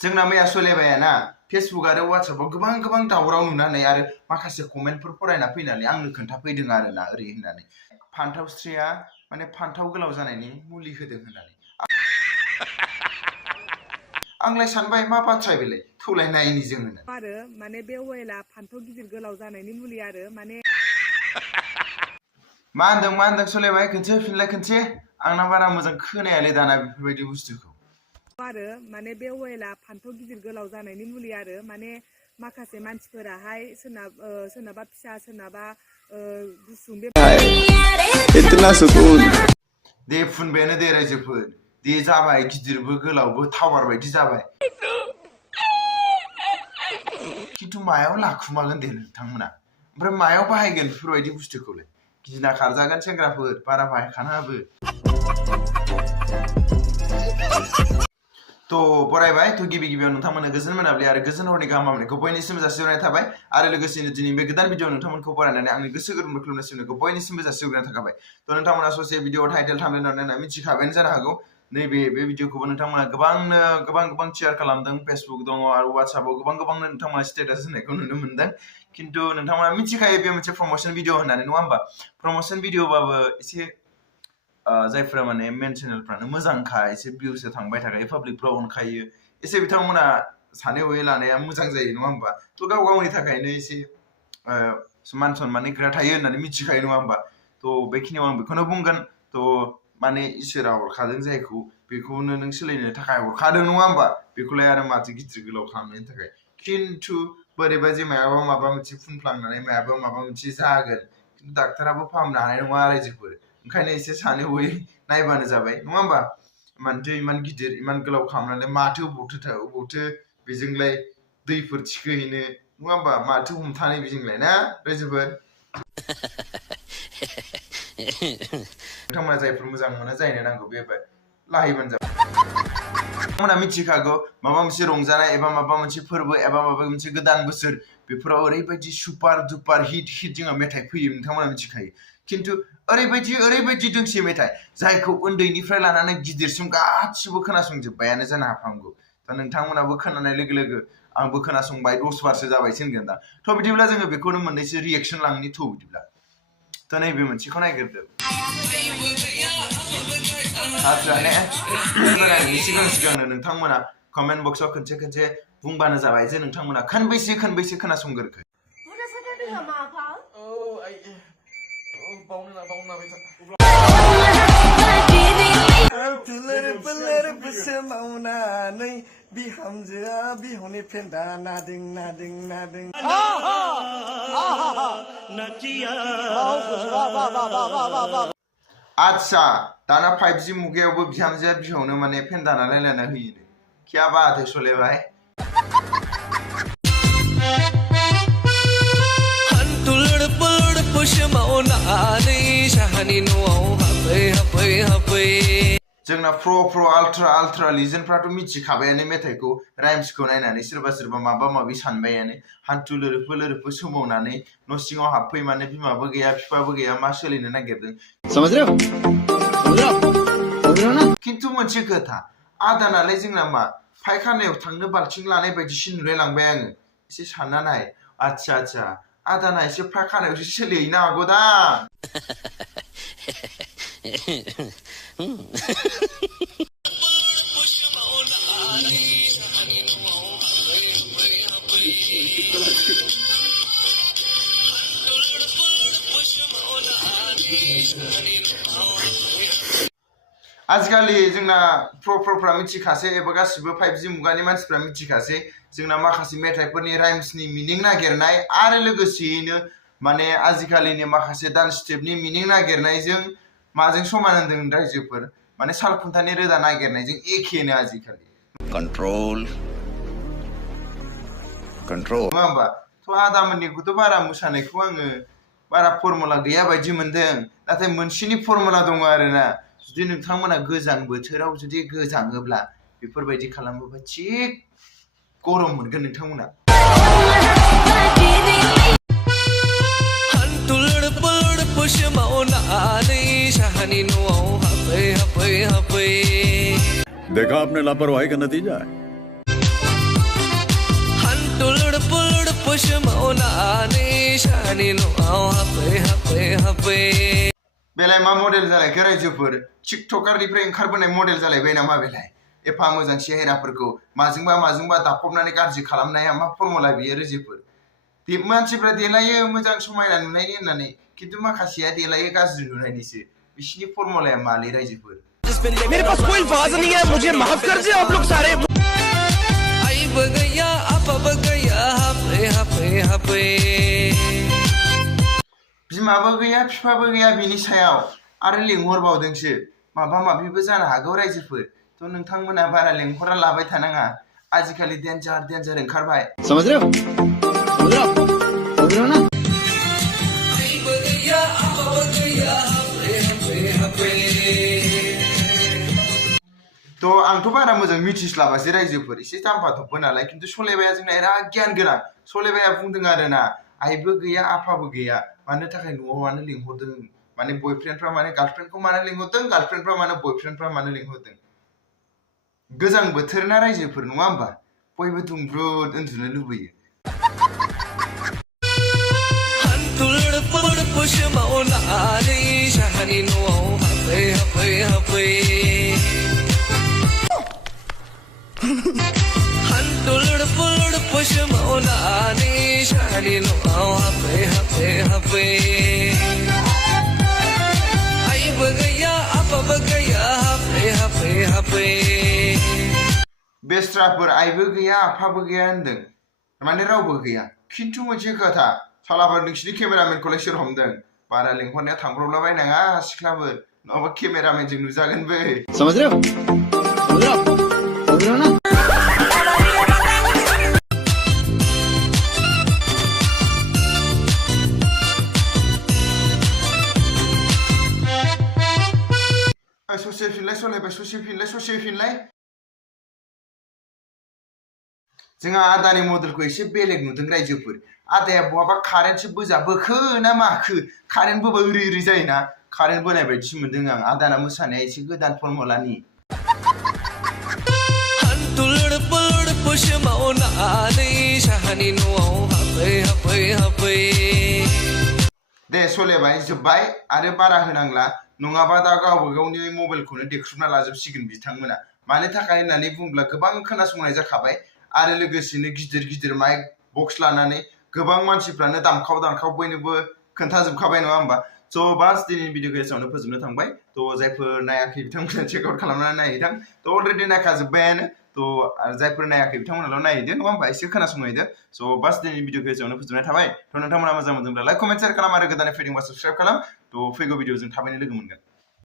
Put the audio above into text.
जोंना मैया सोलायबायाना फेसबुक आरो वाट्सएपआव गोबां दावराव नुनानै आरो माखासे कमेन्टफोर फरायना फैनानै आंनो खोन्थाफैदों आरोना ओरै होननानै फान्थाव स्त्रिया माने फान्थाव गोलाव जानायनि मुलि होदों होननानै आंलाय सानबाय मा बाथ्रा बेलाय थौलाय नायनि जोङो आरो माने बे अयेला फान्थाव गिदिर गोलाव जानायनि मुलि आरो माने मा होनदों सोलायबाय खनसे फिनलाय खनसे आंना बारा मोजां खोनायालै दाना बेफोरबायदि बुस्थुखौ आरो माने बे अयेला फान्थाव गिदिर गोलाव जानायनि मुलि आरो माने माखासे मानसिफोराहाय सोरनाबा फिसा सोरनाबा गुसुं बे इतना सुकून दे फुनबायानो दे रायजोफोर दे जाबाय गिदिरबो गोलावबो टावार बायदि जाबाय खिन्थु मायाव लाखुमागोन दे नोंथांमोना ओमफ्राय मायाव बाहायगोन बेफोरबायदि बुस्थुखौलाय गिना खारजागोन सेंग्राफोर बारा बाहायखानाबो तो बरायबाय तो गिबियाव नोंथांमोननो गोजोन मोनाबिलि आरो गोजोन हरनि गाहाम हामलायनायखौ बयनिसिमबो जासिहरनाय थाबाय आरो लोगोसेनो दिनै बे गोदान भिडिअ नोंथांमोनखौ बरायनानै आंनि गोसो गोरबोनिफ्राय खुलुमनाय सिबिनायखौ बयनिसिमबो जासिहरनाय थाबाय तो नोंथांमोना ससे भिडिअ टाइटेल थाम्बनेल नायना मिथिखाबायानो जानो हागौ नैबे भिडिअखौबो नोंथांमोना गोबां शेयार खालामदों फेसबुक दङ आरो वाट्सएपआव गोबांनो नोंथांमोना स्टेटास होनायखौ नुनो मोनदों खिन्थु नोंथांमोना मिथिखायो बे मोनसे प्रमोशन भिडिअ होननानै नङा होमबा प्रमोशन भिडिअबाबो एसे जायफोरा माने मेन चेनेलफ्रानो मोजांखा एसे भिउसआ थांबाय थाखायो पाब्लिकफ्राव अनखायो एसे बिथांमोना सानै हयै लानाया मोजां जायो नङा होमबा तो गावनि थाखायनो एसे मान सनमाननि खोथा थायो होननानै मिथिखायो नङा होमबा तो बेखिनियाव आं बेखौनो बुंगोन तो माने इसोरा हरखादों जायखौ बेखौनो नों सोलायनो थाखाय हरखादों नङा होमबा बेखौलाय आरो माथो गिदिर गोलाव खालामनायनि थाखाय खिन्थु बोरैबा जे माबा मोनसे फुनफ्लांनानै माबा मोनसे जागोन खिन्थु डाक्टाराबो फाहामनो हानाय नङा रायजोफोर ओंखायनो एसे सानै हयै नायबानो जाबाय नङा होमबा मानोथो इमान गिदिर इमान गोलाव खालामनानै माथो अबावथो बेजोंलाय दैफोर थिखोहैनो नङा होमबा माथो हमथानो बेजोंलाय ना रायजोफोर नोंथांमोना जायफोर मोजां मोनो जायनो नांगौ बेबो लाहैबानो जाबाय नोंथांमोना मिथिखागौ माबा मोनसे रंजानाय एबा माबा मोनसे फोरबो एबा माबा मोनसे गोदान बोसोर बेफोराव ओरैबायदि सुपार दुपार हिट जोंहा मेथाइ फैयो नोंथांमोना मिथिखायो खिन्थु ओरैबायदि दोंसे मेथाइ जायखौ उन्दैनिफ्राय लानानै गिदिरसिम गासिबो खोनासंजोब्बायानो जानो हाफ्रामगौ दा नोंथांमोनाबो खोनानाय लोगो आंबो खोनासंबाय 10 बारसो जाबायसो होनगोन दा थ' बिदिब्ला जोङो बेखौनो मोननैसो रिएक्सन लांनि थ' बिदिब्ला थ' नैबे मोनसेखौ नायग्रोदो सिगांनो नोंथांमोना कमेन्ट बक्सआव खनसे बुंबानो जाबाय जे नोंथांमोना खनबैसे खोनासंगोरखो Lwrwpw मावनानै बिहामजोआ बिहावनि फेन्दा नादों आच्छा दाना 5G मुगायावबो बिहामजोआ बिहावनो माने फेन्दा नालायलायना होयो क्या बात है सोलेबाय जोंना प्र आल्ट्रा लिजेन्डफ्राथ' मिथिखाबायानो मेथाइखौ राइम्सखौ नायनानै सोरबा माबा सानबायानो हान्थु लोरफो सोमावनानै न' सिङाव हाबफैमाने बिमाबो गैया बिफाबो गैया मा सोलिनो नागिरदों खिन्थु मोनसे खोथा आदानालाय जोंना मा फायखानायाव थांनो बाल्थिं लानाय बायदिसो नुलायलांबाय आङो एसे सानना नाय आच्छा आदाना एसे फायखानायावसो सोलिहैनो हागौ दा आजिखालि जोंना प्र'फ्रा मिथिखासै एबा गासिबो 5G मुगानि मानसिफ्रा मिथिखासै जोंना माखासे मेथाइफोरनि राइम्सनि मिनिं नागिरनाय आरो लोगोसेयैनो माने आजिखालिनि माखासे डान्स स्टेपनि मिनिं नागिरनायजों माजों समान होनदों रायजोफोर माने सालखुन्थानि रोदा नागिरनायजों एखेनो आजिखालि कंट्रोल नङा होमबा थ' आदामोननिखौथ' बारा मोसानायखौ आङो बारा फर्मुला गैया बायदि मोनदों नाथाय मोनसेनि फर्मुला दङ आरोना जुदि नोंथांमोना गोजां बोथोराव जुदि गोजाङोब्ला बेफोरबायदि खालामोबा थिग गरम मोनगोन नोंथांमोना देखा आपने लापरवाही का नतीजा है बेलाय मा मडेल जालायखो रायजोफोर टिकटकारनिफ्राय ओंखारबोनाय मडेल जालायबाय नामा बेलाय एफा मोजां चेहेराफोरखौ माजोंबा दाफबनानै गाज्रि खालामनाया मा फर्मुला बियो रायजोफोर मानसिफ्रा देलायो मोजां समायना नुनायनि होननानै खिन्थु माखासेया देलायो गाज्रि नुनायनिसो बिसिनि फर्मुलाया मालै रायजोफोर मेरे पास कोई अल्फाज नहीं है मुझे माफ कर दे आप लोग सारे बिमाबो गैया बिफाबो गैया बिनि सायाव आरो लिंहरबावदोंसो माबा माबिबो जानो हागौ रायजोफोर थ' नोंथांमोना बारा लिंहरा लाबाय थानाङा आजिखालि डेन्जार ओंखारबाय समझ रहे हो ना थ' आंथ' बारा मोजां मिथिस्लाबासै रायजोफोर एसे जाम्बा थब्बो नालाय खिन्थु सलेबाया जोंना बिराद गियान गोनां सलेबाया बुंदों आरोना आइबो गैया आफाबो गैया मानो थाखाय न'आव मानो लिंहरदों माने बयफ्रेन्डफ्रा माने गार्लफ्रेन्डखौ मानो लिंहरदों गार्लफ्रेन्डफ्रा मानो बयफ्रेन्डफ्रा मानो लिंहरदों गोजां बोथोर ना रायजोफोर नङा होमबा बयबो दुंब्रुद उन्दुनो लुबैयो बेस्राफोर आइबो गैया आफाबो गैया होनदों माने रावबो गैया खिन्थु मोनसे खोथा सालाफोर नोंसिनि केमेरामेनखौलाय सोर हमदों बारा लिंहरनाया थांब्रबलाबायनाङा सिख्लाबो नङाबा केमेरामेनजों नुजागोनबो समझ रहे हो ना ससे फिनलाय सलायबाय ससे फिनलाय जोंहा आदानि मडेलखौ एसे बेलेग नुदों रायजोफोर आदाया बहाबा कारेन्टसो बोजाबोखो ना माखो कारेन्ट बोबा ओरै जायोना कारेन्ट बोनाय बायदिसो मोनदों आं आदाना मोसानाया एसे गोदान फर्मुलानि दे सलेबाय जोब्बाय आरो बारा होनांला नङाबा दा गावबा गावनि मबाइलखौनो देख्रुबना लाजोबसिगोन बिथांमोना मानो थाखाय होननानै बुंब्ला गोबां खोनासंनाय जाखाबाय आरो लोगोसेनो गिदिर माइक बक्स लानानै गोबां मानसिफ्रानो दानखाव बयनोबो खोन्थाजोबखाबाय नङा होमबा स' बास दिनैनि भिडिअखौ एसेयावनो फोजोबनो थांबाय थ' जायफोर नायाखै बिथांमोना चेक आउट खालामनानै नायहैथां थ' अलरेडि नायखाजोब्बायानो थ' जायफोर नायाखै बिथांमोनाल' नायहैदो नङा होमबा एसे खोनासंहैदो स' बास दिनैनि भिडिअखौ एसेयावनो फोजोबनाय थाबाय थ' नोंथांमोना मोजां मोनदोंब्ला लाइक कमेन्ट शेयार खालाम आरो गोदानै फैदोंबा साबस्क्राइब खालाम थ' फैगौ भिडिअ जों थाबैनो लोगो मोनगोन